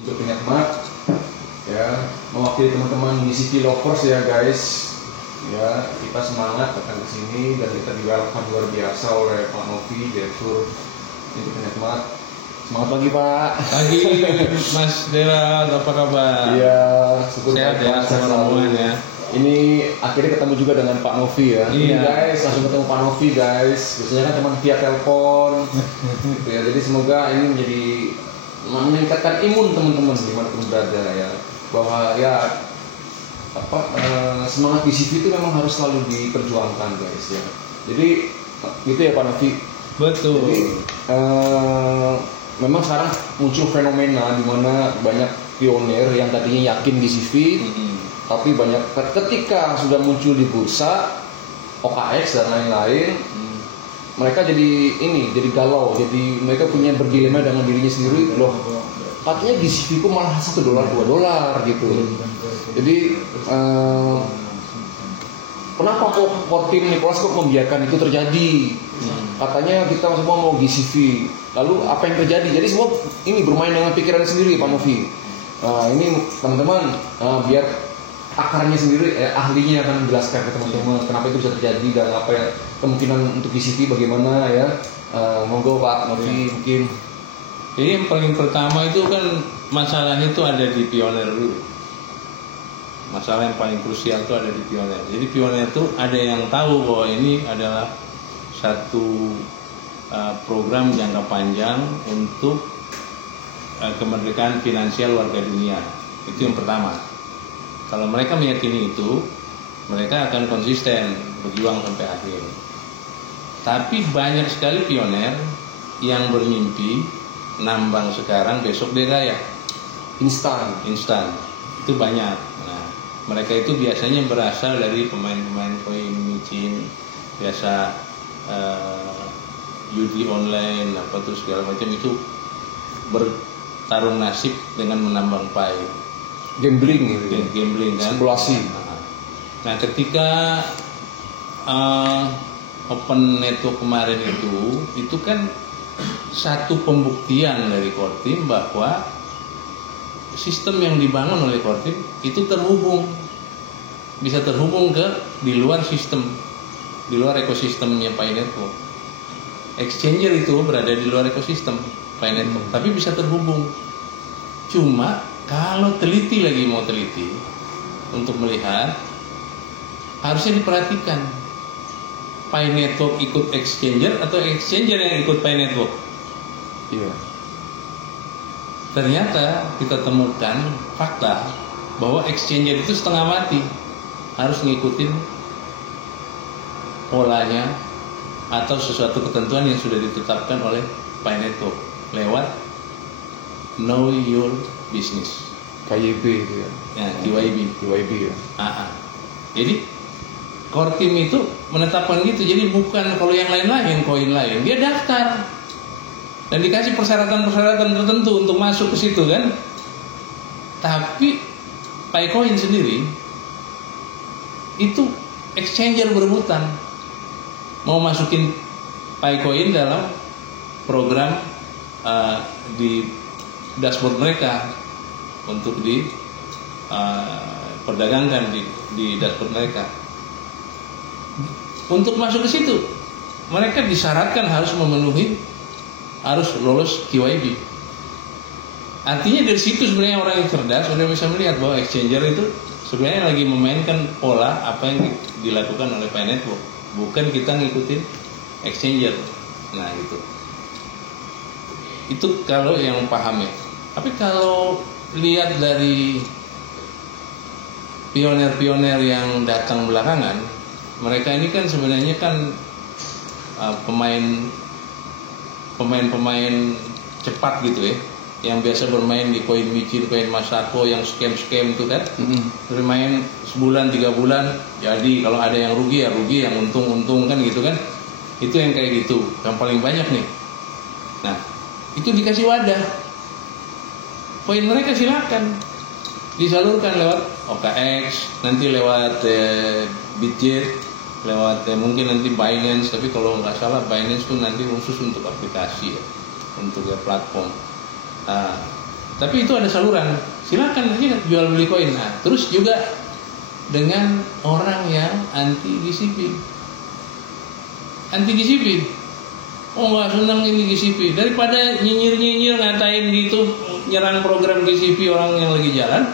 Untuk penikmat ya, mewakili teman-teman GCP lovers ya guys, ya kita semangat datang ke sini dan kita di welcome luar biasa oleh Pak Novi, direktur untuk penikmat. Semangat pagi Pak. Pagi Mas Dewa, apa kabar? Iya, syukur sehat ya semuanya. Ini akhirnya ketemu juga dengan Pak Novi ya. Iya. Ini guys, langsung ketemu Pak Novi guys. Biasanya kan cuma via telepon. Gitu ya. Jadi semoga ini menjadi meningkatkan imun teman-teman dimanapun berada ya. Bahwa ya semangat GCP itu memang harus selalu diperjuangkan guys ya. Jadi gitu ya Pak Novi. Betul. Jadi memang sekarang muncul fenomena di mana banyak pionir yang tadinya yakin GCP, tapi banyak ketika sudah muncul di bursa OKX dan lain-lain, mereka jadi galau, jadi mereka punya berdilema dengan dirinya sendiri, loh katanya GCP ku malah $1 $2 gitu. Jadi kenapa kok tim Nicholas kok membiarkan itu terjadi? Katanya kita semua mau GCP, lalu apa yang terjadi? Jadi semua ini bermain dengan pikiran sendiri Pak Novi. Ini teman-teman biar akarnya sendiri, ahlinya akan menjelaskan ke teman-teman kenapa itu bisa terjadi dan apa ya kemungkinan untuk GCP bagaimana ya. Monggo Pak Novi mungkin. Jadi yang paling pertama itu kan masalahnya itu ada di pionir dulu. Masalah yang paling krusial itu ada di pionir. Jadi pionir itu ada yang tahu bahwa ini adalah satu program jangka panjang untuk kemerdekaan finansial warga dunia. Itu yang pertama. Kalau mereka meyakini itu, mereka akan konsisten berjuang sampai akhir. Tapi banyak sekali pionir yang bermimpi nambang sekarang besok dia kaya. Instan. Itu banyak. Nah, mereka itu biasanya berasal dari pemain-pemain koin micin, biasa judi online apa tuh segala macam, itu bertarung nasib dengan menambang pai. Gambling kan, spekulasi. Nah ketika open network kemarin itu kan satu pembuktian dari Kortim bahwa sistem yang dibangun oleh Kortim itu bisa terhubung ke di luar sistem, di luar ekosistemnya Pi Network. Exchanger itu berada di luar ekosistem Pi Network, tapi bisa terhubung. Cuma kalau mau teliti untuk melihat, harusnya diperhatikan Pi Network ikut Exchanger atau Exchanger yang ikut Pi Network. Iya. Ternyata kita temukan fakta bahwa Exchanger itu setengah mati, harus ngikutin polanya atau sesuatu ketentuan yang sudah ditetapkan oleh Pi Network lewat Know Your Business, KYB itu ya. KYB ya. Jadi Kortim itu menetapkan gitu. Jadi bukan kalau yang lain-lain koin lain, dia daftar dan dikasih persyaratan-persyaratan tertentu untuk masuk ke situ kan. Tapi Picoin sendiri itu exchanger berebutan mau masukin Picoin dalam program di dashboard mereka untuk diperdagangkan di dashboard mereka. Untuk masuk ke situ mereka disyaratkan harus lolos KYB. Artinya dari situ sebenarnya orang yang cerdas sudah bisa melihat bahwa exchanger itu sebenarnya lagi memainkan pola apa yang dilakukan oleh Pi Network, bukan kita ngikutin exchanger. Nah itu kalau yang paham ya. Tapi kalau lihat dari pionir-pionir yang datang belakangan, mereka ini kan sebenarnya kan pemain cepat gitu ya, yang biasa bermain di koin micin, koin Masako, yang scam itu kan, bermain sebulan 3 bulan, jadi kalau ada yang rugi ya rugi, yang untung kan gitu kan, itu yang kayak gitu, yang paling banyak nih. Nah itu dikasih wadah, koin mereka silakan disalurkan lewat OKX, nanti lewat Bitget, lewat mungkin nanti Binance, tapi kalau nggak salah Binance tuh nanti khusus untuk aplikasi ya, untuk ya platform. Tapi itu ada saluran, silakan aja jual beli koin. Nah, terus juga dengan orang yang anti GCP. Oh nggak senang ini GCP. Daripada nyinyir ngatain gitu, nyerang program GCP orang yang lagi jalan,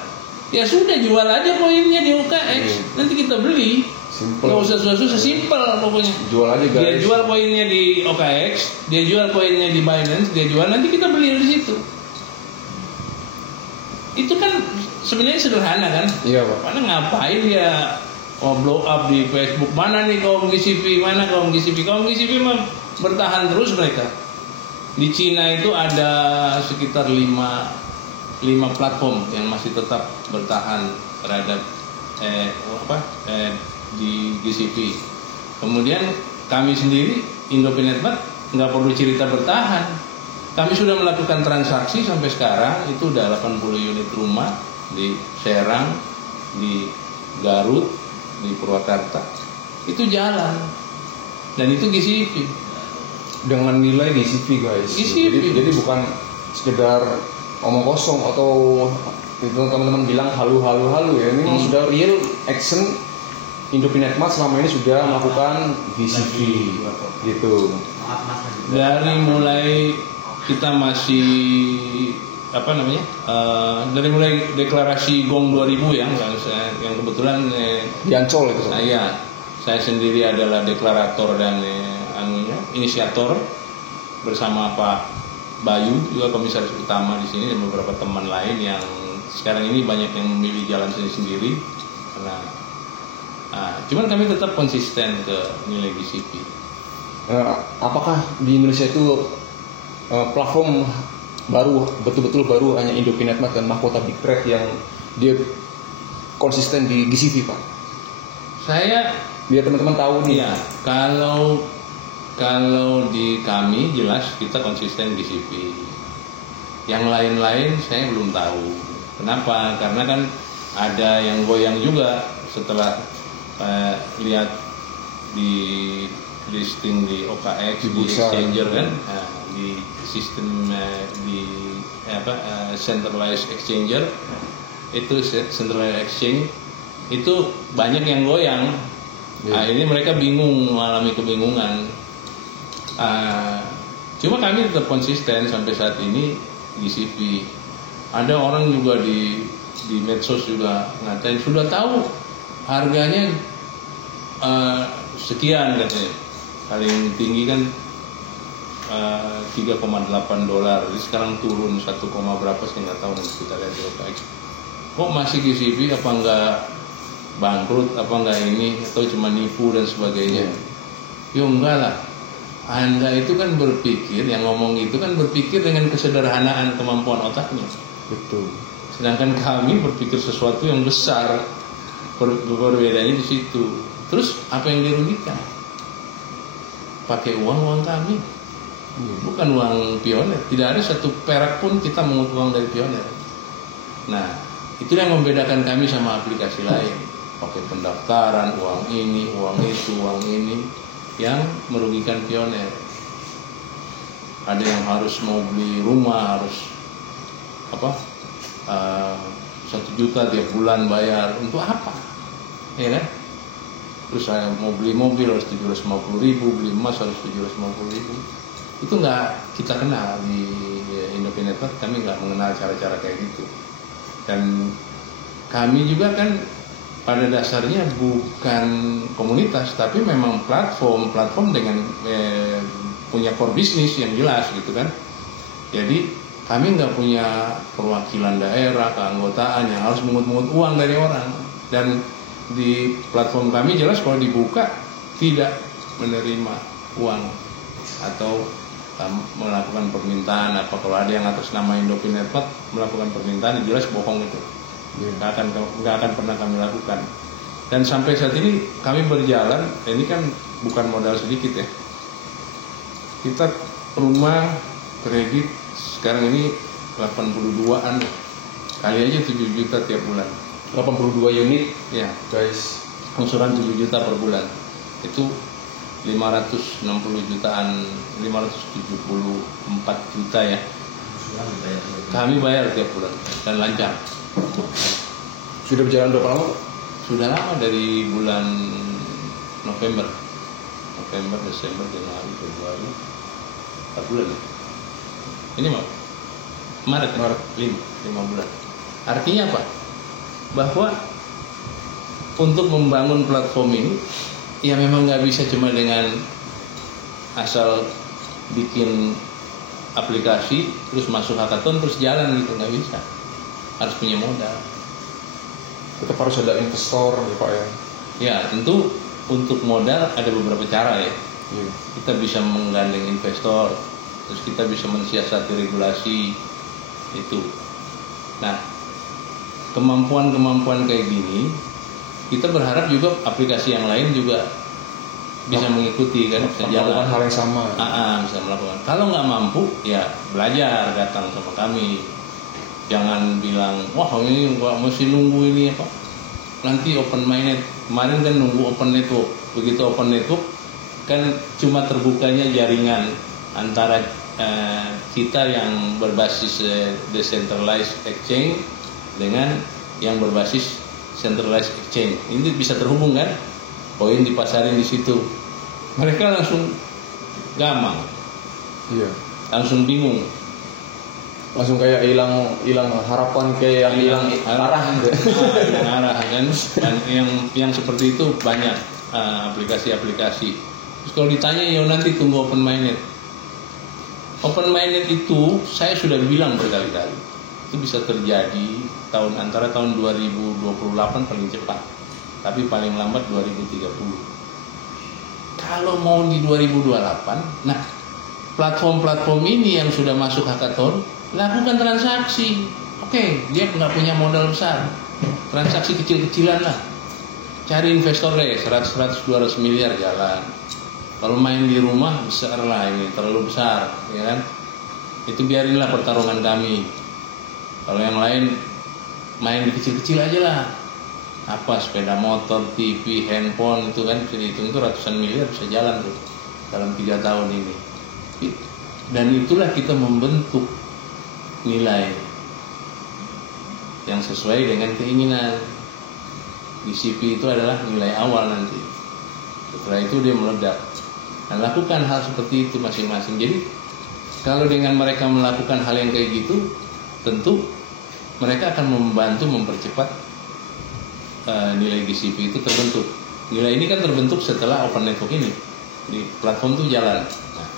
ya sudah jual aja koinnya di OKX. Nanti kita beli. Simple. Nggak usah susah-susah, simple pokoknya. Jual aja guys. Dia jual koinnya di OKX, dia jual koinnya di Binance, dia jual, nanti kita beli dari situ. Itu kan sebenarnya sederhana kan? Iya Pak. Mana ngapain dia blow up di Facebook? Mana nih kaum GCP? Mana kaum GCP? Kaum GCP mah bertahan terus mereka. Di Cina itu ada sekitar 5 platform yang masih tetap bertahan terhadap di GCP. Kemudian kami sendiri Indopinetmat nggak perlu cerita bertahan. Kami sudah melakukan transaksi sampai sekarang itu udah 80 unit rumah di Serang, di Garut, di Purwakarta. Itu jalan. Dan itu GCP. Dengan nilai GCP guys. GCP. Jadi bukan sekedar omong kosong atau itu teman-teman bilang halu ya. Ini memang sudah real action. Indopinetmat selama ini sudah melakukan GCP gitu. Dari mulai kita masih dari mulai deklarasi GONG 2000 yang kebetulan Di Ancol itu. Saya sendiri adalah deklarator dan inisiator bersama Pak Bayu juga komisaris utama di sini dan beberapa teman lain yang sekarang ini banyak yang memilih jalan sendiri. Cuman kami tetap konsisten ke nilai GCP. Apakah di Indonesia itu platform baru, betul-betul baru hanya Indopinetmat dan Mahkota Big Trade yang dia konsisten di GCP Pak? Saya biar teman-teman tahu nih. Ya, kalau di kami jelas kita konsisten GCP. Yang lain-lain saya belum tahu. Kenapa? Karena kan ada yang goyang juga setelah lihat di listing di OKX, di exchanger kan, di sistem centralized exchanger itu centralized exchange itu banyak yang goyang. Ini mereka bingung, mengalami kebingungan. Cuma kami tetap konsisten sampai saat ini GCP. Ada orang juga di medsos juga ngatain sudah tahu harganya sekian katanya. Paling tinggi kan $3,8, jadi sekarang turun 1, berapa sih nggak tahu, nanti kita lihat di OKX. Kok masih GCP, apa nggak bangkrut, apa nggak ini, atau cuma nipu dan sebagainya? Yo enggak lah, Anda itu kan berpikir, yang ngomong itu kan berpikir dengan kesederhanaan kemampuan otaknya. Betul. Sedangkan kami berpikir sesuatu yang besar, perbedaannya di situ. Terus apa yang dirugikan? Pakai uang kami, bukan uang Pioneer. Tidak ada satu perak pun kita mengut uang dari Pioneer. Nah, itu yang membedakan kami sama aplikasi lain. Pakai pendaftaran, uang ini, uang itu, uang ini, yang merugikan Pioneer. Ada yang harus mau beli rumah, harus 1 juta tiap bulan bayar. Untuk apa? Ya kan? Terus saya mau beli mobil harus 750.000, beli emas harus 750.000. Itu nggak kita kenal di Indopinetmat. Kami nggak mengenal cara-cara kayak gitu. Dan kami juga kan pada dasarnya bukan komunitas, tapi memang platform dengan punya core bisnis yang jelas gitu kan. Jadi kami nggak punya perwakilan daerah, keanggotaan yang harus mengut-mengut uang dari orang. Dan di platform kami jelas kalau dibuka tidak menerima uang atau melakukan permintaan apa. Kalau ada yang atas nama Indopinetmat melakukan permintaan, jelas bohong itu. Nggak akan pernah kami lakukan. Dan sampai saat ini kami berjalan, ini kan bukan modal sedikit ya. Kita rumah kredit sekarang ini 82-an, kali aja 7 juta tiap bulan. 82 unit ya guys, angsuran 7 juta per bulan, itu 560 jutaan, 574 juta ya. Kami bayar tiap bulan dan lancar. Sudah berjalan berapa lama, Pak? Sudah lama, dari bulan November, Desember, Januari, Februari, 4 bulan ya. Ini mau Maret, ya? Maret. 5 bulan. Artinya apa? Bahwa untuk membangun platform ini, ya memang nggak bisa cuma dengan asal bikin aplikasi terus masuk hackathon terus jalan gitu, nggak bisa. Harus punya modal. Tetap harus ada investor ya Pak ya. Ya tentu untuk modal ada beberapa cara ya. Iya. Kita bisa menggandeng investor, terus kita bisa mensiasati regulasi itu. Nah, kemampuan kayak gini, kita berharap juga aplikasi yang lain juga bisa mengikuti kan, bisa jalan. Melakukan hal yang sama. Bisa melakukan. Kalau nggak mampu, ya belajar, datang sama kami. Jangan bilang, wah ini nggak mesti nunggu ini apa. Nanti open mainnet. Kemarin kan nunggu open network. Begitu open network, kan cuma terbukanya jaringan antara kita yang berbasis decentralized exchange dengan yang berbasis centralized exchange. Ini bisa terhubung kan? Koin dipasarin di situ. Mereka langsung gamang. Iya. Langsung bingung. Langsung kayak hilang harapan, kayak yang hilang arah gitu. Hilang arah kan. Dan yang seperti itu banyak aplikasi-aplikasi. Terus kalau ditanya ya nanti tunggu open mainnet. Open mainnet itu saya sudah bilang berkali-kali. Itu bisa terjadi antara tahun 2028 paling cepat. Tapi paling lambat 2030. Kalau mau di 2028, nah platform-platform ini yang sudah masuk hackathon, lakukan transaksi. Oke, dia nggak punya modal besar, transaksi kecil-kecilan lah. Cari investor deh, 100, 200 miliar jalan. Kalau main di rumah besar lah, ini terlalu besar, ya kan? Itu biarinlah pertarungan kami. Kalau yang lain main di kecil-kecil aja lah. Apa sepeda motor, TV, handphone itu kan bisa dihitung itu ratusan miliar bisa jalan tuh dalam 3 tahun ini. Dan itulah kita membentuk nilai yang sesuai dengan keinginan. GCP itu adalah nilai awal nanti. Setelah itu dia meledak. Nah, lakukan hal seperti itu masing-masing. Jadi kalau dengan mereka melakukan hal yang kayak gitu, tentu mereka akan membantu mempercepat nilai GCP itu terbentuk. Nilai ini kan terbentuk setelah open network ini di platform itu jalan. Nah,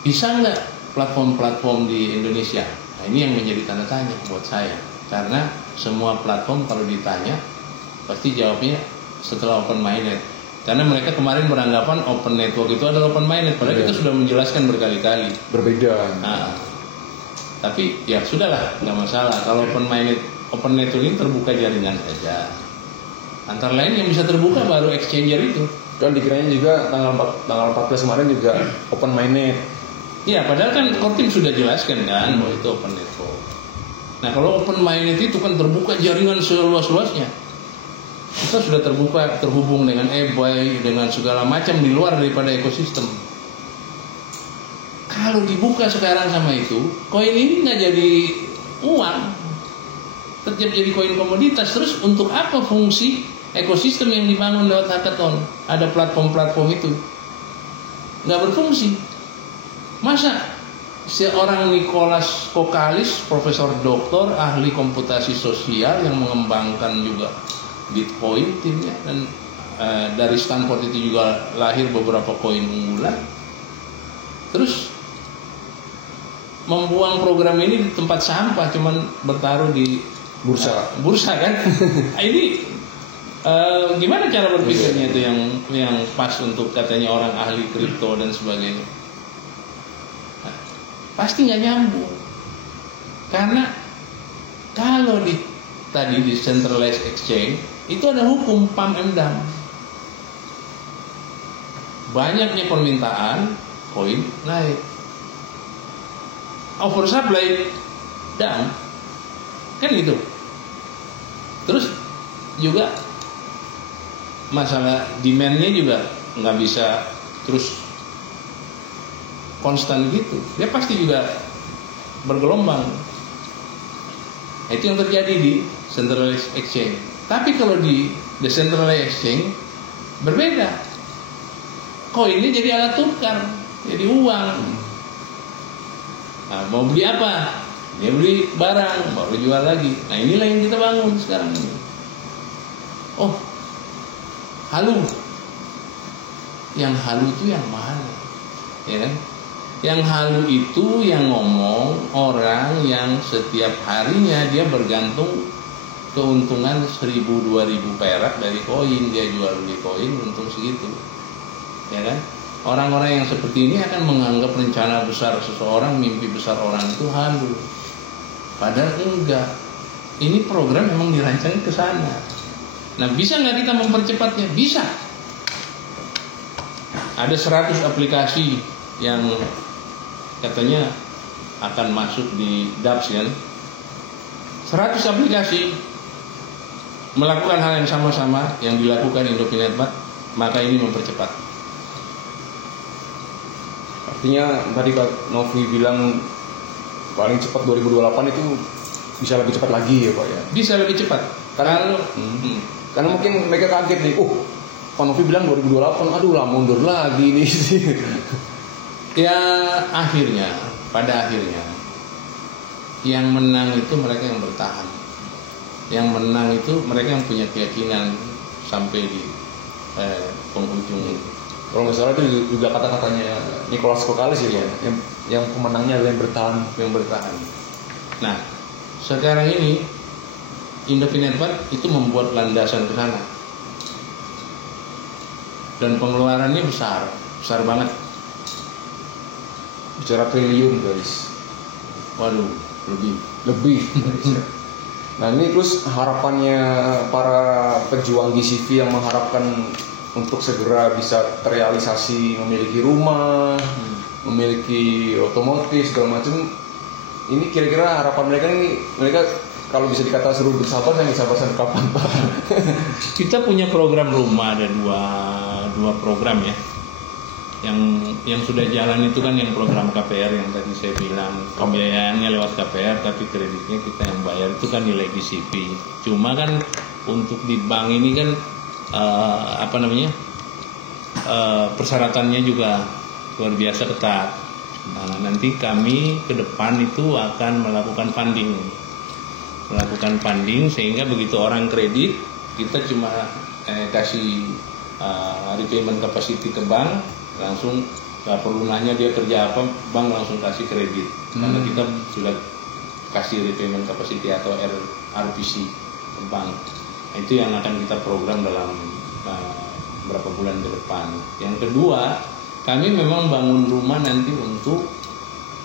bisa nggak platform-platform di Indonesia? Nah, ini yang menjadi tanda tanya buat saya. Karena semua platform kalau ditanya pasti jawabnya setelah open mainnet. Karena mereka kemarin beranggapan open network itu adalah open mainnet. Padahal kita sudah menjelaskan berkali-kali. Berbeda. Nah, tapi ya sudahlah, nggak masalah. Kalau open network ini terbuka jaringan saja. Antara lain yang bisa terbuka baru exchanger itu. Kan dikiranya juga tanggal 14 kemarin juga open mainnet. Iya, padahal kan Kortim sudah jelaskan kan bahwa itu open network. Nah, kalau open mainnet itu kan terbuka jaringan seluas-luasnya. Kita sudah terhubung dengan eBay, dengan segala macam di luar daripada ekosistem. Kalau dibuka sekarang sama itu, koin ini nggak jadi uang, tetap jadi koin komoditas. Terus untuk apa fungsi ekosistem yang dibangun lewat hackathon? Ada platform-platform itu nggak berfungsi. Masa seorang Nicholas Kokalis, profesor doktor, ahli komputasi sosial yang mengembangkan juga Bitcoin timnya, dan dari Stanford itu juga lahir beberapa koin unggulan, terus membuang program ini di tempat sampah, cuman bertaruh di bursa kan? Ini gimana cara berpikirnya itu yang pas untuk katanya orang ahli kripto dan sebagainya? Nah, pasti nggak nyambung, karena kalau tadi di centralized exchange itu ada hukum pam emdam. Banyaknya permintaan, koin naik. Oversupply down, kan gitu. Terus juga masalah demandnya juga nggak bisa terus konstan gitu. Dia pasti juga bergelombang. Nah, itu yang terjadi di centralized exchange. Tapi kalau di decentralized exchange berbeda. Koinnya jadi alat tukar, jadi uang. Nah, mau beli apa? Dia beli barang, baru jual lagi. Nah, inilah yang kita bangun sekarang ini. Oh, halu. Yang halu itu yang mana? Ya kan? Yang halu itu yang ngomong orang yang setiap harinya dia bergantung keuntungan 1.000-2.000 perak dari koin, dia jual beli koin untung segitu. Ya kan? Orang-orang yang seperti ini akan menganggap rencana besar seseorang, mimpi besar orang itu halu. Padahal enggak. Ini program memang dirancang ke sana. Nah, bisa nggak kita mempercepatnya? Bisa. Ada 100 aplikasi yang katanya akan masuk di DApps kan. 100 aplikasi melakukan hal yang sama-sama yang dilakukan Indopinet Bank, maka ini mempercepat. Artinya tadi Kak Novi bilang paling cepat 2028 itu bisa lebih cepat lagi ya Pak ya? Bisa lebih cepat. Karena mungkin mereka kaget nih, Pak Novi bilang 2028, aduh lah mundur lagi nih. Ya pada akhirnya yang menang itu mereka yang bertahan. Yang menang itu mereka yang punya keyakinan sampai di penghujung itu. Kalau nggak salah itu juga kata-katanya Nicholas Kokalis ya, yang pemenangnya adalah yang bertahan. Nah, sekarang ini Indopinet Bank itu membuat landasan ke sana. Dan pengeluarannya besar banget. Bicara triliun guys. Waduh, lebih. Nah ini terus harapannya para pejuang GCV yang mengharapkan untuk segera bisa terrealisasi memiliki rumah, memiliki otomotif segala macam. Ini kira-kira harapan mereka kalau bisa dikata suruh bersabar sampai kapan Pak? Kita punya program rumah, ada dua program ya. Yang sudah jalan itu kan yang program KPR yang tadi saya bilang, pembiayaannya lewat KPR tapi kreditnya kita yang bayar, itu kan nilai GCV. Cuma kan untuk di bank ini kan persyaratannya juga luar biasa ketat. Nah, nanti kami ke depan itu akan melakukan funding sehingga begitu orang kredit kita cuma kasih repayment capacity ke bank, langsung nggak perlu nanya dia kerja apa, bank langsung kasih kredit karena kita sudah kasih repayment capacity atau RPC ke bank. Itu yang akan kita program dalam berapa bulan ke depan. Yang kedua, kami memang bangun rumah nanti untuk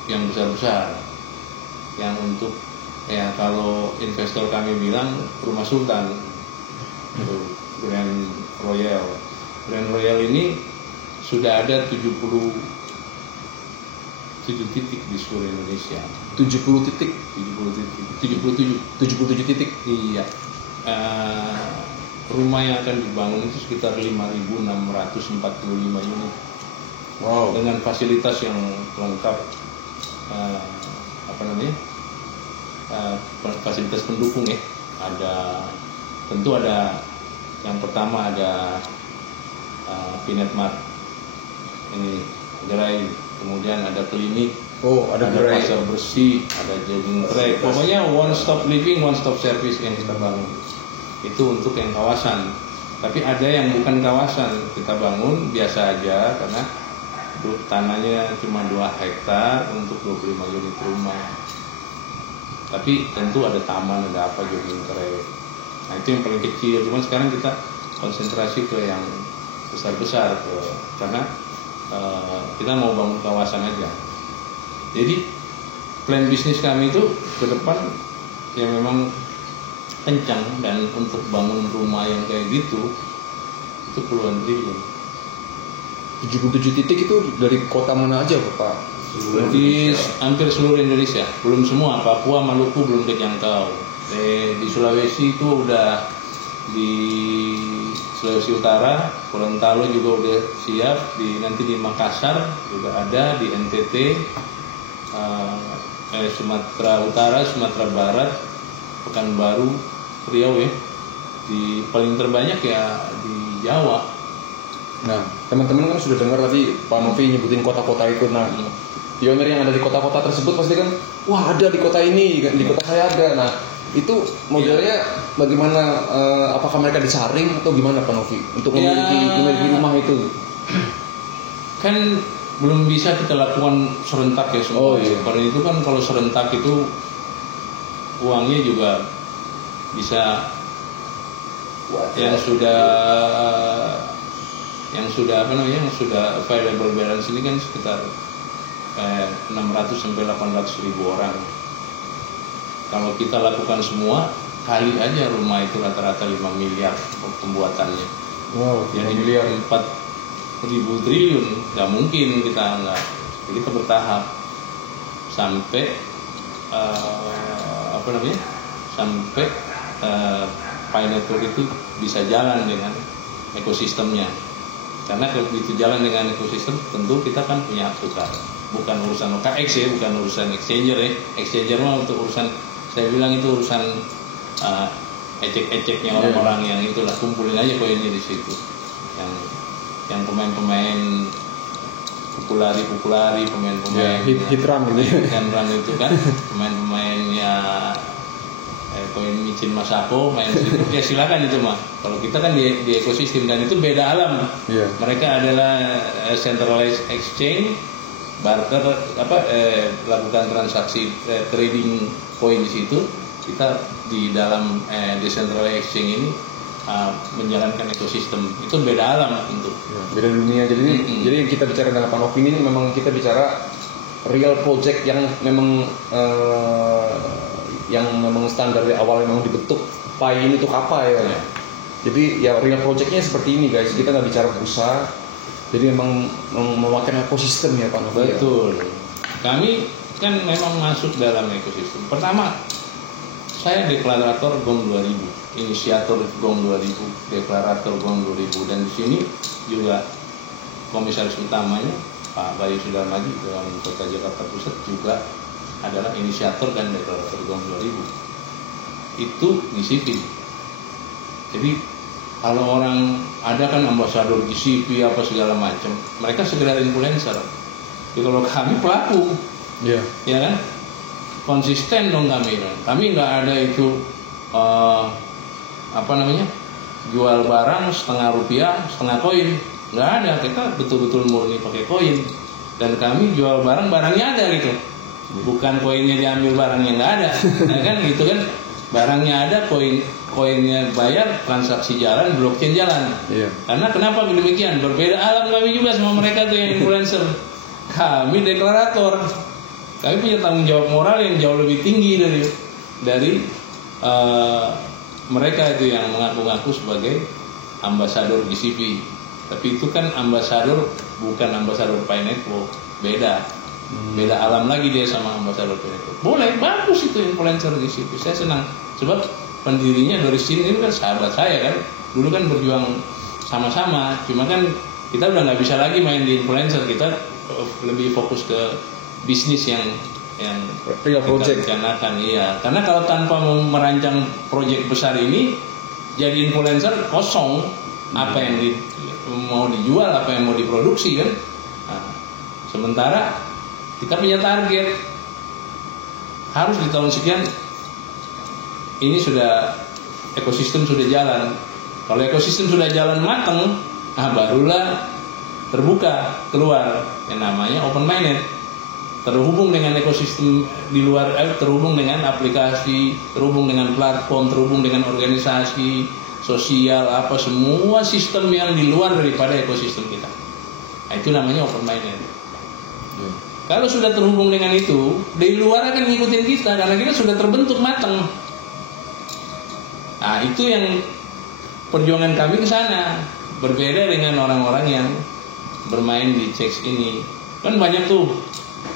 yang besar-besar, yang untuk ya kalau investor kami bilang rumah sultan, Grand Royal ini sudah ada 77 titik di seluruh Indonesia. 77 titik. Iya. Rumah yang akan dibangun itu sekitar 5.645 unit. Wow. Dengan fasilitas yang lengkap, fasilitas pendukung ya. Tentu ada yang pertama ada Pinetmart. Ini gerai, kemudian ada klinik, ada gerai, pasar bersih, ada jogging track, pokoknya one stop living, one stop service yang kita bangun. Itu untuk yang kawasan. Tapi ada yang bukan kawasan, kita bangun biasa aja karena tanahnya cuma 2 hektar untuk 25 unit rumah. Tapi tentu ada taman, ada apa, jogging track. Nah itu yang paling kecil. Cuman sekarang kita konsentrasi ke yang besar-besar karena kita mau bangun kawasan aja. Jadi plan bisnis kami itu ke depan ya memang kencang, dan untuk bangun rumah yang kayak gitu itu puluhan triliun. 77 titik itu dari kota mana aja Pak? Di hampir seluruh Indonesia, belum semua. Papua, Maluku belum terjangkau. Di Sulawesi itu udah, di Sulawesi Utara, Gorontalo juga udah siap, nanti di Makassar juga ada, di NTT, Sumatera Utara, Sumatera Barat, Pekanbaru, Riau ya. Di paling terbanyak ya di Jawa. Nah, teman-teman kan sudah dengar tadi Pak Novi nyebutin kota-kota itu. Nah, pionir yang ada di kota-kota tersebut pasti kan, wah ada di kota ini, di kota saya ada. Nah, itu modelnya bagaimana? Apakah mereka disaring atau gimana Pak Novi untuk memiliki rumah itu? Kan belum bisa kita lakukan serentak ya semua. Oh, iya. Karena itu kan kalau serentak itu uangnya juga bisa yang sudah available balance ini kan sekitar 600 sampai 800 ribu orang. Kalau kita lakukan semua, kali aja rumah itu rata-rata 5 miliar pembuatannya. Wow, jadi miliar 4.000 triliun, nggak mungkin kita nggak. Jadi kita bertahap sampai sampai Pi Network itu bisa jalan dengan ekosistemnya. Karena kalau itu jalan dengan ekosistem, tentu kita kan punya hak tukar. Bukan urusan OKX ya, bukan urusan exchanger ya. Exchanger mah untuk urusan, saya bilang itu urusan ecek-eceknya orang-orang yang itulah, kumpulin aja koinnya di situ. Yang pemain-pemain populari, pemain-pemain hit run gitu. Run itu kan, pemain-pemain ya koin micin Masako main situ ya silakan itu mah. Kalau kita kan di ekosistem dan itu beda alam. Mereka adalah centralized exchange, barter lakukan transaksi trading koin di situ. Kita di dalam decentralized exchange ini menjalankan ekosistem. Itu beda alam tentu. Beda dunia. Jadi yang kita bicara dengan Pak Novi ini memang kita bicara real project yang memang standar dari awal memang dibentuk Pi ini untuk apa ya. Jadi ya real projectnya seperti ini guys. Kita nggak bicara bursa. Jadi memang memakai ekosistem ya Pak Novi. Betul. Kami kan memang masuk dalam ekosistem. Pertama, saya deklarator GOM 2000, inisiator GOM 2000, deklarator GOM 2000, dan di sini juga komisaris utamanya Pak Bayu Sudarmaji dalam Kota Jakarta Pusat juga adalah inisiator dan deklarator GOM 2000. Itu GCP. Jadi kalau orang ada kan ambasador GCP apa segala macam, mereka sekedar influencer. Jadi kalau kami pelaku, ya kan, konsisten dong kami. Kami nggak ada itu jual barang setengah rupiah, setengah koin, nggak ada. Kita betul-betul murni pakai koin, dan kami jual barangnya ada gitu. Bukan koinnya diambil barangnya nggak ada, ya kan gitu kan, barangnya ada, koinnya bayar, transaksi jalan, blockchain jalan. Karena kenapa demikian? Berbeda alam kami juga sama mereka tuh yang influencer. Kami deklarator, kami punya tanggung jawab moral yang jauh lebih tinggi dari mereka itu yang mengaku-ngaku sebagai ambasador GCP. Tapi itu kan ambasador, bukan ambasador Pi Network, beda alam lagi dia sama ambasador Pi Network. Boleh, bagus itu influencer GCP, saya senang. Sebab pendirinya dari sini ini kan sahabat saya kan, dulu kan berjuang sama-sama. Cuma kan kita udah nggak bisa lagi main di influencer, kita lebih fokus ke bisnis yang real project rencanakan. Iya, karena kalau tanpa merancang proyek besar ini, jadi influencer kosong. Apa yang mau dijual, apa yang mau diproduksi kan. Nah, sementara kita punya target, harus di tahun sekian ini sudah ekosistem sudah jalan. Kalau ekosistem sudah jalan matang, barulah terbuka keluar yang namanya open mainnet, terhubung dengan ekosistem di luar, terhubung dengan aplikasi, terhubung dengan platform, terhubung dengan organisasi sosial, apa semua sistem yang di luar daripada ekosistem kita. Nah, itu namanya open mainnet. Kalau sudah terhubung dengan itu, di luar akan ngikutin kita karena kita sudah terbentuk matang. Nah, itu yang perjuangan kami ke sana. Berbeda dengan orang-orang yang bermain di CEX ini. Kan banyak tuh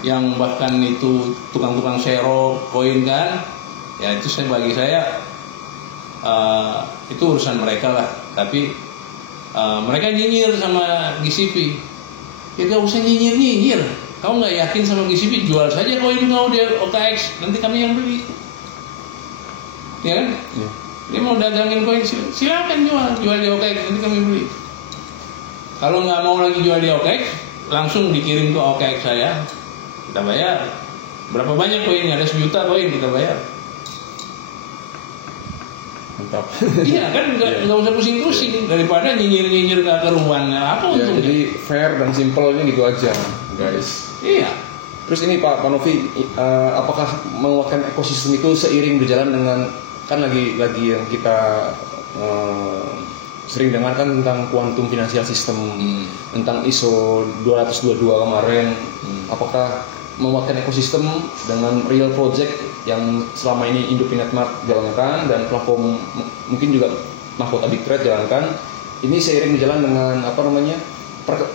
yang bahkan itu tukang-tukang serok koin kan. Ya itu bagi saya itu urusan mereka lah. Tapi mereka nyinyir sama GCP. Ya gak usah nyinyir. kau nggak yakin sama GCP, jual saja koin kau di OKX, nanti kami yang beli, ya kan? Iya. Dia mau dagangin koin, silakan jual di OKX, nanti kami beli. Kalau nggak mau lagi jual di OKX, langsung dikirim ke OKX saya, kita bayar. Berapa banyak koinnya? Ada 1 juta koin, kita bayar. Mantap. Iya kan, nggak usah pusing-pusing, daripada nyinyir-nyinyir ke keruannya. Apa Ya, untungnya? jadi fair dan simpelnya gitu aja, guys. Iya. Terus ini Pak Novi, apakah menguatkan ekosistem itu seiring berjalan dengan kan lagi yang kita sering dengarkan tentang quantum financial system, tentang ISO 222 kemarin, apakah menguatkan ekosistem dengan real project yang selama ini Indopinetmart jalankan dan platform mungkin juga Mahkota Big Trade jalankan, ini seiring berjalan dengan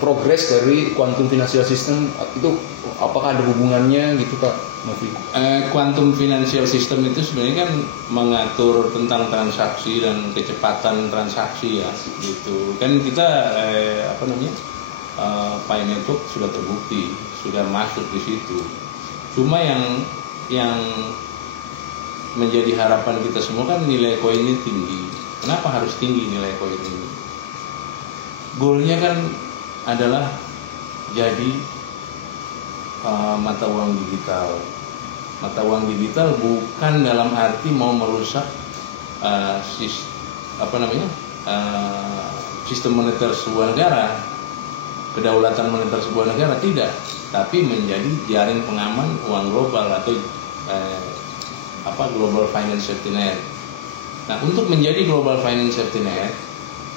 progres dari quantum financial system itu, apakah ada hubungannya gitu Pak Novi? Quantum financial system itu sebenarnya kan mengatur tentang transaksi dan kecepatan transaksi ya, gitu. Kan kita Pi Network sudah terbukti, sudah masuk di situ. Cuma yang menjadi harapan kita semua kan nilai koinnya tinggi. Kenapa harus tinggi nilai koin ini? Goalnya kan adalah jadi mata uang digital. Mata uang digital bukan dalam arti mau merusak sistem moneter sebuah negara, kedaulatan moneter sebuah negara, tidak, tapi menjadi jaring pengaman uang global atau global finance safety net. Nah, untuk menjadi global finance safety net,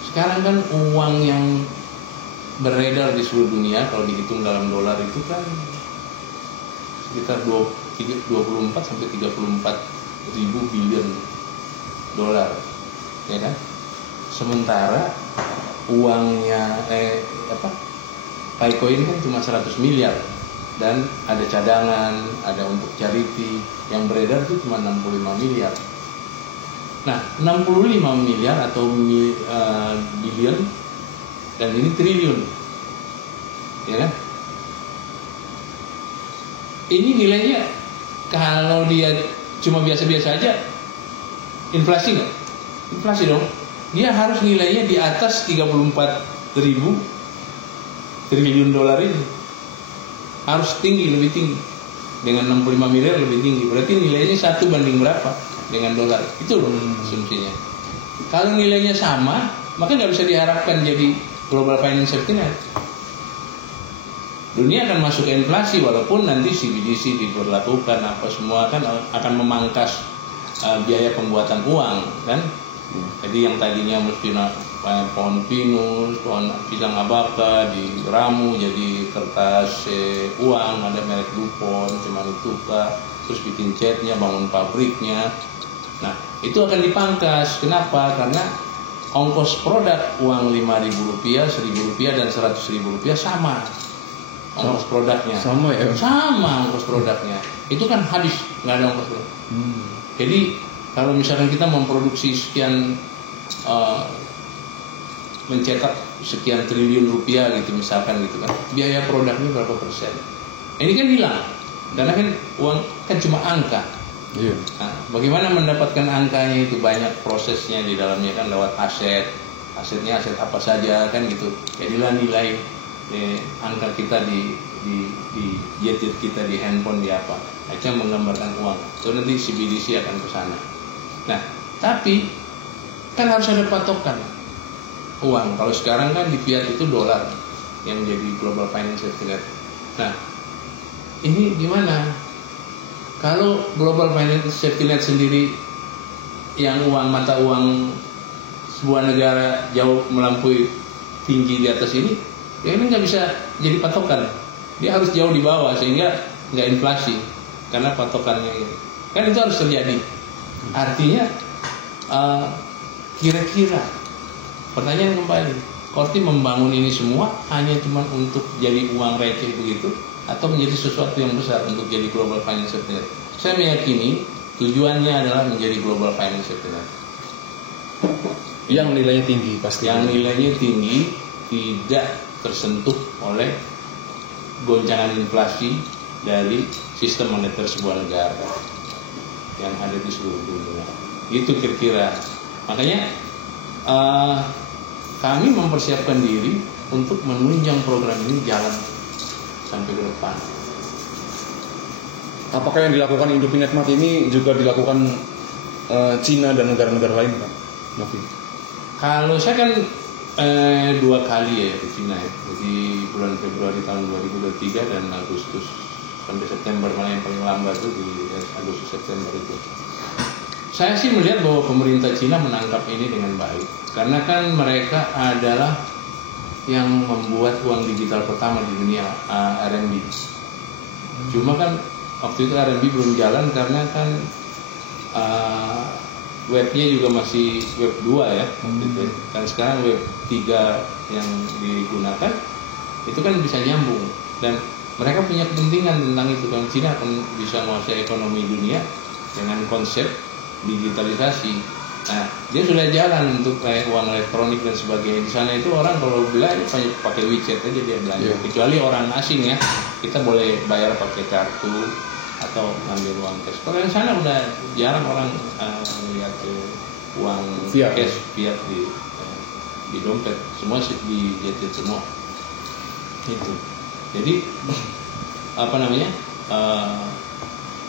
sekarang kan uang yang beredar di seluruh dunia kalau dihitung dalam dolar itu kan sekitar 24 sampai 34 ribu billion dolar, ya kan? Sementara uangnya Picoin kan cuma 100 miliar dan ada cadangan, ada untuk charity, yang beredar itu cuma 65 miliar. Nah, 65 miliar atau billion dan ini triliun, ya kan? Ini nilainya kalau dia cuma biasa-biasa aja, inflasi nggak? Inflasi dong. Dia harus nilainya di atas 34.000 triliun dolar ini. Harus tinggi, lebih tinggi. Dengan 65 miliar lebih tinggi. Berarti nilainya 1 banding berapa dengan dolar? Itu loh asumsinya. Kalau nilainya sama, maka nggak bisa diharapkan jadi global finance safety net. Dunia akan masuk ke inflasi walaupun nanti CBDC diberlakukan, apa semua kan akan memangkas biaya pembuatan uang kan. Jadi yang tadinya mesti pohon pinus, pohon pisang abaka diramu jadi kertas uang, ada merek Dupont, cuman itu kah, terus bikin catnya, bangun pabriknya. Nah, itu akan dipangkas. Kenapa? Karena ongkos produk uang Rp5.000, Rp1.000 dan Rp100.000 sama. Ongkos produknya sama ya? Sama ongkos produknya. Itu kan habis, nggak ada ongkos produk. Jadi kalau misalkan kita memproduksi sekian, mencetak sekian triliun rupiah gitu misalkan gitu kan, biaya produknya berapa persen? Ini kan hilang, karena kan uang kan cuma angka. Iya. Nah, bagaimana mendapatkan angkanya itu banyak prosesnya di dalamnya kan, lewat asetnya aset apa saja kan gitu. Jadilah nilai angka kita di gadget kita, di handphone, di apa, aja menggambarkan uang. So nanti CBDC akan ke sana. Nah, tapi kan harus ada patokan uang. Kalau sekarang kan di fiat itu dolar yang menjadi global finance safety net. Nah, ini gimana? Kalau global finance safety net sendiri yang mata uang sebuah negara jauh melampaui tinggi di atas ini, ya ini nggak bisa jadi patokan. Dia harus jauh di bawah sehingga nggak inflasi karena patokannya ini. Kan itu harus terjadi. Artinya kira-kira pertanyaan kembali, Korti membangun ini semua hanya cuma untuk jadi uang receh begitu atau menjadi sesuatu yang besar untuk jadi global finance safety net? Saya meyakini tujuannya adalah menjadi global finance safety net. Yang nilainya tinggi pasti. Yang nilainya tinggi, tidak tersentuh oleh goncangan inflasi dari sistem moneter sebuah negara yang ada di seluruh dunia. Itu kira-kira. Makanya kami mempersiapkan diri untuk menunjang program ini jalan sampai ke depan. Apakah yang dilakukan Indofinetmart ini juga dilakukan Cina dan negara-negara lain, Pak Novi? Kalau saya kan 2 kali ya ke Cina ya. Jadi bulan Februari tahun 2023 dan Agustus sampai September, malah yang paling lambat itu di Agustus September itu. Saya sih melihat bahwa pemerintah Cina menangkap ini dengan baik, karena kan mereka adalah yang membuat uang digital pertama di dunia, RMB. Cuma kan waktu itu RMB belum jalan karena kan webnya juga masih web 2 ya, gitu. Dan sekarang web 3 yang digunakan itu kan bisa nyambung, dan mereka punya kepentingan tentang itu kan. Cina akan bisa menguasai ekonomi dunia dengan konsep digitalisasi. Nah, dia sudah jalan untuk uang elektronik dan sebagainya. Di sana itu orang kalau belanja pakai WeChat aja dia belanja. Kecuali orang asing ya, kita boleh bayar pakai kartu atau ngambil uang cash. Kalau yang sana udah jarang orang lihat uang cash fiat di dompet, semua di gadget semua. Itu. Jadi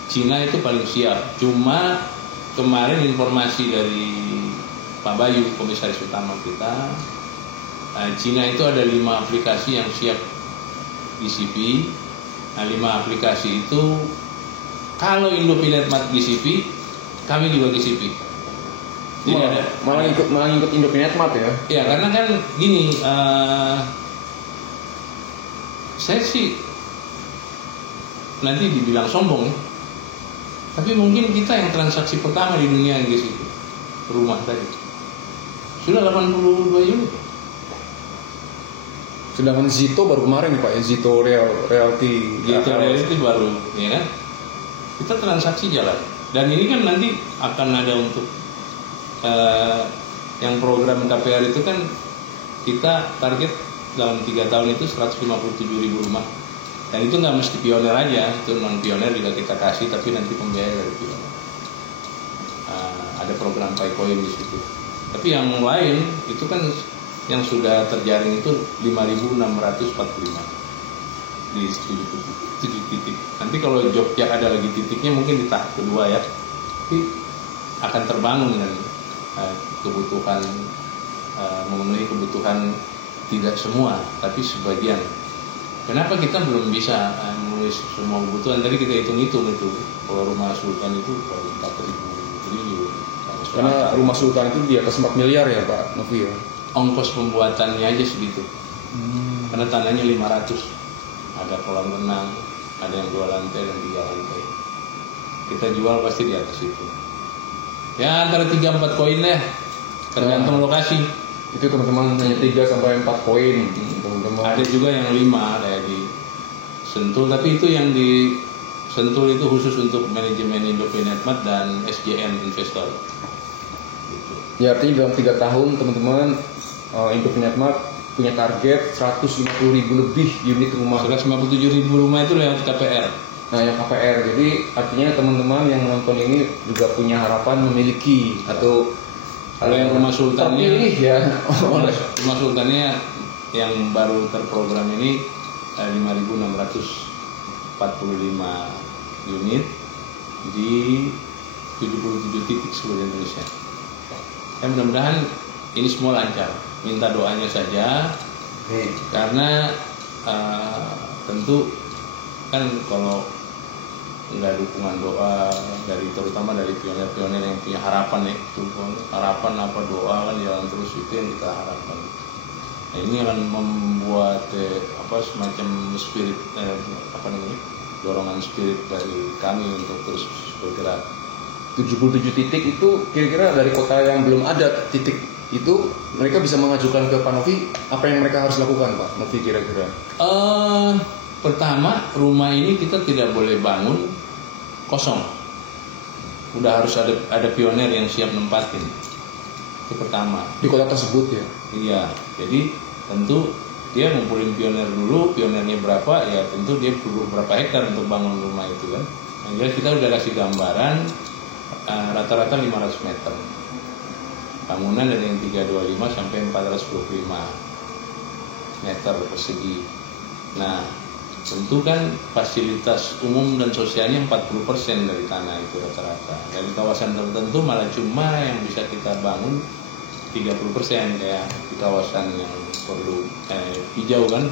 Cina itu paling siap. Cuma kemarin informasi dari Pak Bayu, komisaris utama kita, Cina itu ada 5 aplikasi yang siap GCP. Nah, 5 aplikasi itu kalau Indofinetmart GCP, kami juga GCP. Jadi malah ikut Indofinetmart ya? Ya, karena kan gini, saya sih nanti dibilang sombong ya, tapi mungkin kita yang transaksi pertama di dunia yang GCP rumah tadi sudah 82 unit. Sedangkan Zito baru kemarin nih Pak ya, Zito Realty baru, ya kan? Kita transaksi jalan, dan ini kan nanti akan ada untuk yang program KPR itu kan kita target dalam 3 tahun itu 157.000 rumah. Dan itu nggak mesti pioner aja, itu non pioner juga kita kasih, tapi nanti pembiayaan dari pioner. Ada program Paycoin di situ. Tapi yang lain itu kan yang sudah terjaring itu 5.645 di 7 titik. Nanti kalau Jogja ada lagi titiknya mungkin di tahap kedua ya, tapi akan terbangun dan kebutuhan memenuhi kebutuhan tidak semua, tapi sebagian. Kenapa kita belum bisa menulis semua kebutuhan? Tadi kita hitung-hitung itu, kalau rumah sultan itu 4.000 triliun. Karena rumah sultan itu di atas 4 miliar ya Pak Novi ya? Ongkos pembuatannya aja segitu. Karena tanahnya 500. Ada kolam renang, ada yang 2 lantai dan 3 lantai. Kita jual pasti di atas itu. Ya antara 3-4 koin deh, tergantung lokasi. Itu teman-teman hanya 3-4 poin teman-teman. Ada juga yang 5 kayak di Sentul, tapi itu yang di Sentul itu khusus untuk manajemen Indofinetmart dan SJN investor. Gitu. Ya artinya dalam 3 tahun teman-teman Indofinetmart punya target 150.000 lebih unit rumah. 157.000 rumah itu lewat KPR. Nah yang KPR, jadi artinya teman-teman yang menonton ini juga punya harapan memiliki atau kalau yang rumah sultannya ya. Rumah sultannya yang baru terprogram ini 5.645 unit di 77 titik seluruh Indonesia. Ya mudah-mudahan ini semua lancar. Minta doanya saja. Karena tentu kan kalau nggak dukungan doa dari terutama dari pioner-pioner yang punya harapan ya, itu harapan apa doa kan jalan terus, itu yang kita harapkan. Nah, ini akan membuat semacam spirit dorongan spirit dari kami untuk terus bergerak. 77 titik itu kira-kira dari kota yang belum ada titik itu mereka bisa mengajukan ke Pak Novi, apa yang mereka harus lakukan Pak Novi kira-kira? Pertama, rumah ini kita tidak boleh bangun kosong. Udah harus ada pioner yang siap nempatin. Itu pertama. Di kota tersebut ya? Iya. Jadi tentu dia ngumpulin pioner dulu, pionernya berapa, ya tentu dia perlu berapa hektar untuk bangun rumah itu kan. Yang jelas kita udah kasih gambaran rata-rata 500 meter. Bangunan ada yang 325 sampai 425 meter persegi. Nah, tentu kan fasilitas umum dan sosialnya 40% dari tanah itu rata-rata. Dari kawasan tertentu malah cuma yang bisa kita bangun 30%, kayak di kawasan yang perlu hijau kan.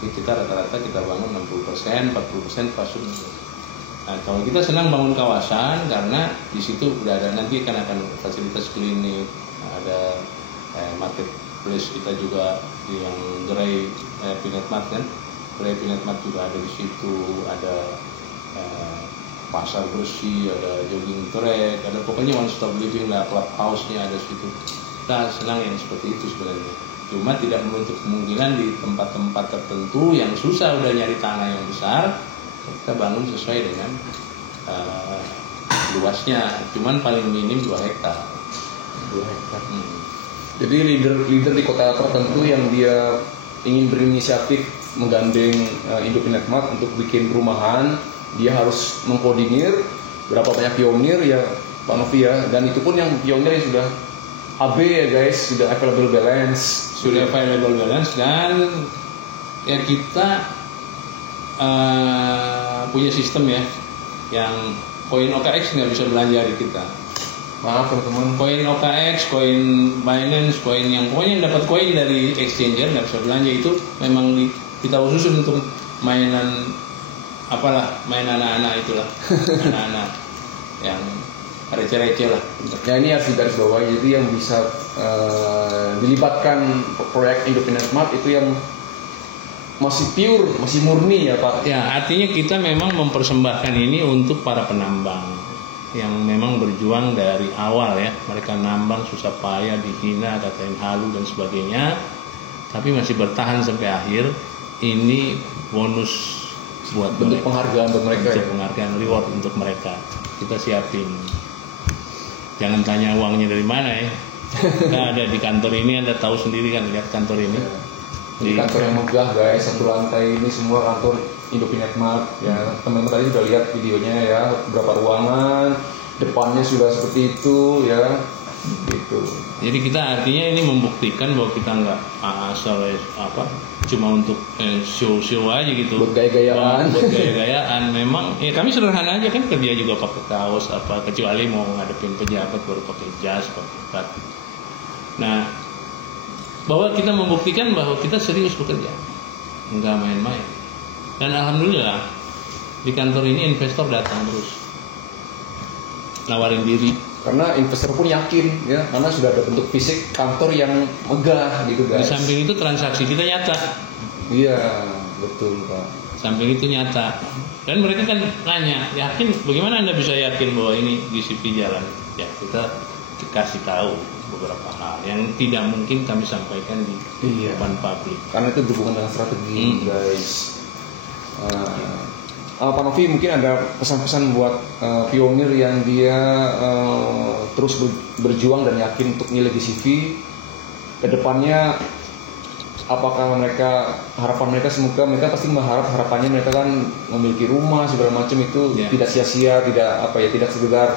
Kita rata-rata kita bangun 60%, 40% pasung. Nah, kalau kita senang bangun kawasan karena di situ udah ada, nanti kan akan fasilitas klinik, ada marketplace kita juga yang gerai Pinetmat kan. Gerai Pinetmat juga ada di situ, ada pasar bersih, ada jogging track, ada pokoknya one stop living lah, clubhouse-nya ada situ. Kita senang yang seperti itu sebenarnya. Cuma tidak menutup kemungkinan di tempat-tempat tertentu yang susah udah nyari tanah yang besar, kita bangun sesuai dengan luasnya. Cuman paling minim 2 hektar. 2 hektar. Jadi leader di kota tertentu yang dia ingin berinisiatif menggandeng Indo Pinetmat untuk bikin perumahan, dia harus mengkoordinir berapa banyak pionir ya Pak Novi ya, dan itu pun yang pionir yang sudah AB ya guys, sudah available balance, dan ya kita punya sistem ya, yang koin OKX nggak bisa belanja di kita. Maaf teman-teman. Koin OKX, koin Binance, koin yang pokoknya yang dapat koin dari exchanger nggak bisa belanja, itu memang kita khusus untuk mainan anak-anak itulah, anak-anak yang receh-receh lah. Ya ini harus digaris bawahi, jadi yang bisa dilibatkan proyek Indo Pinetmat itu yang masih pure, masih murni ya Pak. Ya, artinya kita memang mempersembahkan ini untuk para penambang yang memang berjuang dari awal ya. Mereka nambang susah payah, dihina, katain halu dan sebagainya, tapi masih bertahan sampai akhir. Ini bonus buat bentuk mereka, penghargaan buat mereka, bentuk ya? penghargaan, reward untuk mereka. Kita siapin. Jangan tanya uangnya dari mana ya. Kita ada di kantor ini, Anda tahu sendiri kan, lihat kantor ini. Ya. Di kantor yang megah guys, 1 lantai ini semua kantor Indo Pinetmat ya. Teman-teman tadi sudah lihat videonya ya, berapa ruangan, depannya sudah seperti itu ya, gitu. Jadi kita artinya ini membuktikan bahwa kita nggak asal cuma untuk show aja gitu. Buat gaya-gayaan. Buat gaya-gayaan. Memang ya kami sederhana aja kan, kerja juga pakai kaos kecuali mau ngadepin pejabat baru pakai jas, pakai kat. Nah, bahwa kita membuktikan bahwa kita serius bekerja, nggak main-main. Dan alhamdulillah di kantor ini investor datang terus nawarin diri. Karena investor pun yakin ya, karena sudah ada bentuk fisik kantor yang megah gitu guys. Di samping itu transaksi kita nyata. Iya, betul Pak. Samping itu nyata. Dan mereka kan nanya, yakin, bagaimana Anda bisa yakin bahwa ini GCP jalan? Ya, kita kasih tahu beberapa hal yang tidak mungkin kami sampaikan di depan publik. Karena itu berhubungan dengan strategi guys. Pak Novi mungkin ada pesan-pesan buat pionir yang dia terus berjuang dan yakin untuk nilai GCV ke depannya. Apakah harapan mereka, semoga mereka pasti mengharap harapannya mereka kan memiliki rumah segala macam itu tidak sia-sia, tidak sekedar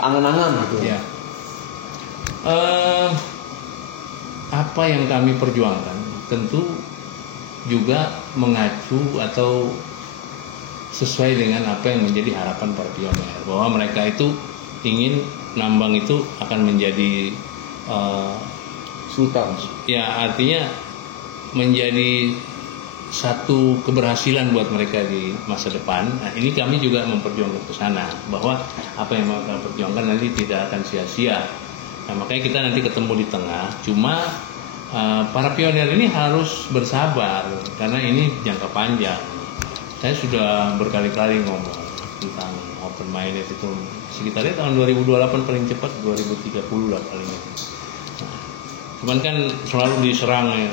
angan-angan gitu. Ya. Apa yang kami perjuangkan tentu juga mengacu atau sesuai dengan apa yang menjadi harapan para pionir, bahwa mereka itu ingin nambang itu akan menjadi sultan. Ya, artinya menjadi satu keberhasilan buat mereka di masa depan. Nah, ini kami juga memperjuangkan ke sana, bahwa apa yang mereka perjuangkan nanti tidak akan sia-sia. Nah, makanya kita nanti ketemu di tengah. Cuma para pionir ini harus bersabar karena ini jangka panjang. Saya sudah berkali-kali ngomong tentang open minded itu sekitarnya tahun 2028 paling cepat 2030 lah paling. Nah, cuman kan selalu diserang ya,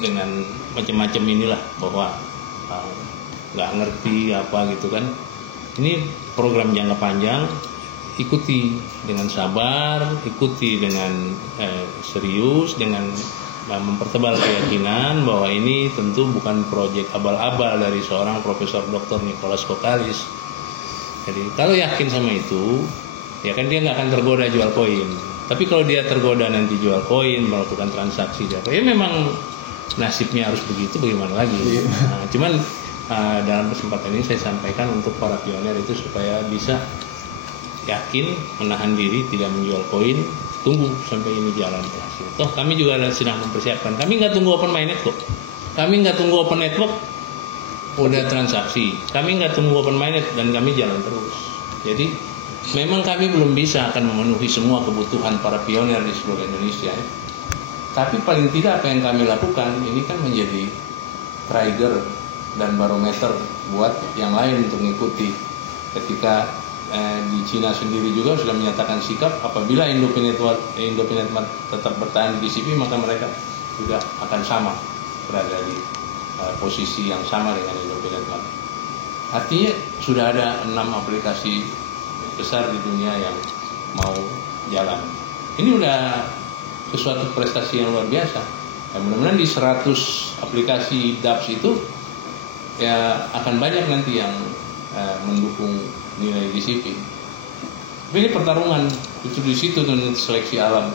dengan macam-macam inilah, bahwa nggak ngerti apa gitu kan. Ini program jangka panjang ikuti dengan sabar, ikuti dengan serius, dengan mempertebal keyakinan bahwa ini tentu bukan proyek abal-abal dari seorang Profesor Dr. Nicholas Kokalis. Jadi kalau yakin sama itu, ya kan dia nggak akan tergoda jual koin. Tapi kalau dia tergoda nanti jual koin, melakukan transaksi, ya memang nasibnya harus begitu, bagaimana lagi. Nah, cuman dalam kesempatan ini saya sampaikan untuk para pionir itu supaya bisa yakin, menahan diri, tidak menjual koin, tunggu sampai ini jalan berhasil. Toh kami juga sedang mempersiapkan. Kami nggak tunggu open mainnet kok. Kami nggak tunggu open network, udah transaksi. Kami nggak tunggu open mainnet dan kami jalan terus. Jadi memang kami belum bisa akan memenuhi semua kebutuhan para pionir di seluruh Indonesia. Tapi paling tidak apa yang kami lakukan ini kan menjadi trigger dan barometer buat yang lain untuk mengikuti. Ketika di Cina sendiri juga sudah menyatakan sikap apabila Indopinet tetap bertahan di GCP, maka mereka juga akan sama berada di posisi yang sama dengan Indopinet. Artinya sudah ada 6 aplikasi besar di dunia yang mau jalan. Ini udah sesuatu prestasi yang luar biasa. Ya, mudah-mudahan di 100 aplikasi dApps itu ya akan banyak nanti yang mendukung nilai GCP. Tapi ini pertarungan itu di situ dan seleksi alam.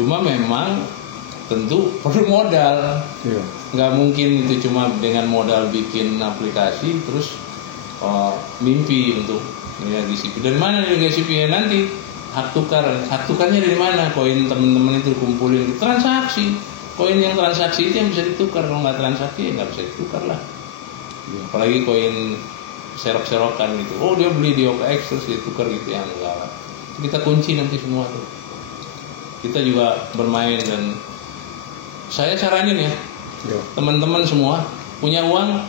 Cuma memang tentu perlu modal. Nggak mungkin itu cuma dengan modal bikin aplikasi terus mimpi untuk nilai GCP. Dari mana nilai GCP ya nanti hak tukarnya dari mana? Koin teman-teman itu kumpulin transaksi. Koin yang transaksi itu yang bisa ditukar, kalau nggak transaksi ya nggak bisa ditukar lah. Apalagi koin serok-serokan gitu. Oh dia beli di OKX terus ditukar gitu ya enggak lah. Kita kunci nanti semua tuh. Kita juga bermain dan saya saranin ya teman-teman semua punya uang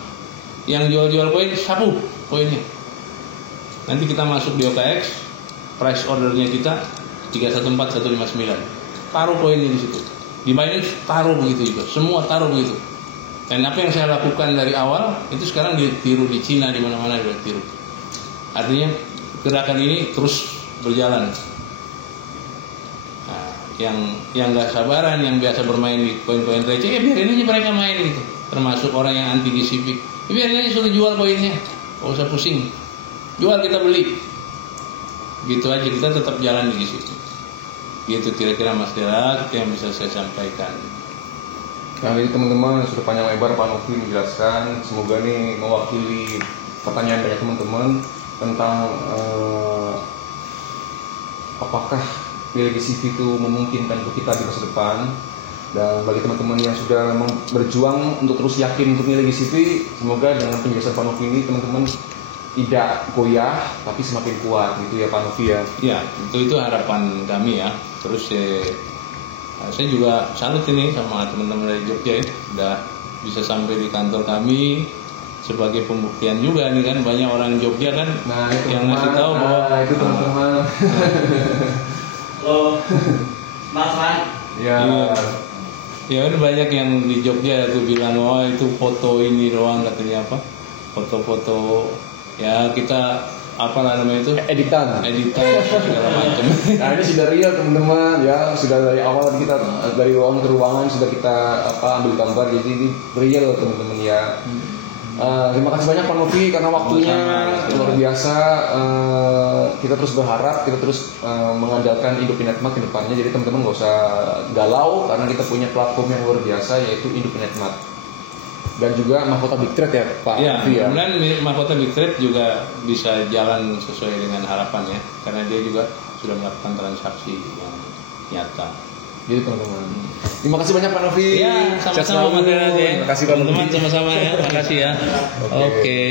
yang jual-jual koin, sapu koinnya. Nanti kita masuk di OKX, price ordernya kita 314159. Taruh koinnya di situ. Di Binance taruh begitu juga. Semua taruh begitu. Dan apa yang saya lakukan dari awal itu sekarang ditiru di Cina, di mana-mana ditiru. Artinya gerakan ini terus berjalan. Nah, yang nggak sabaran, yang biasa bermain di koin-koin receh, biarin aja mereka main gitu. Termasuk orang yang anti GCP, biarin aja suruh jual koinnya, nggak usah pusing. Jual kita beli, gitu aja kita tetap jalan di GCP. Gitu kira-kira Mas Dera yang bisa saya sampaikan. Nah ini teman-teman sudah panjang lebar Pak Novi menjelaskan, semoga ini mewakili pertanyaan banyak teman-teman tentang apakah nilai GCP itu memungkinkan untuk kita di masa depan. Dan bagi teman-teman yang sudah berjuang untuk terus yakin untuk nilai GCP, semoga dengan penjelasan Pak Novi ini teman-teman tidak goyah tapi semakin kuat gitu ya Pak Novi ya. Ya, itu harapan kami ya. Terus saya juga salut ini sama teman-teman dari Jogja ya, udah bisa sampai di kantor kami sebagai pembuktian juga nih kan, banyak orang Jogja kan yang ngasih tahu bahwa itu teman-teman. Halo, Mas Ran. Ya. Ya kan banyak yang di Jogja tuh bilang wah itu foto ini doang katanya apa? Foto-foto ya kita apa namanya itu editan segala macam. Nah ini sudah real teman-teman ya, sudah dari awal kita dari ruangan ke ruangan sudah kita ambil gambar, jadi ini real teman-teman ya. Terima kasih banyak Pak Novi karena waktunya luar biasa. Kita terus berharap, kita terus mengandalkan Indopinetmat ke depannya. Jadi teman-teman nggak usah galau karena kita punya platform yang luar biasa yaitu Indopinetmat. Dan juga mahkota Big Trade ya Pak. Ya, kemudian mahkota Big Trade juga bisa jalan sesuai dengan harapan ya, karena dia juga sudah melakukan transaksi yang nyata. Jadi teman-teman. Terima kasih banyak Pak Novi. Ya, sama-sama Mas Dera. Terima kasih Pak Novi. Teman-teman sama-sama ya. Terima kasih ya. Oke.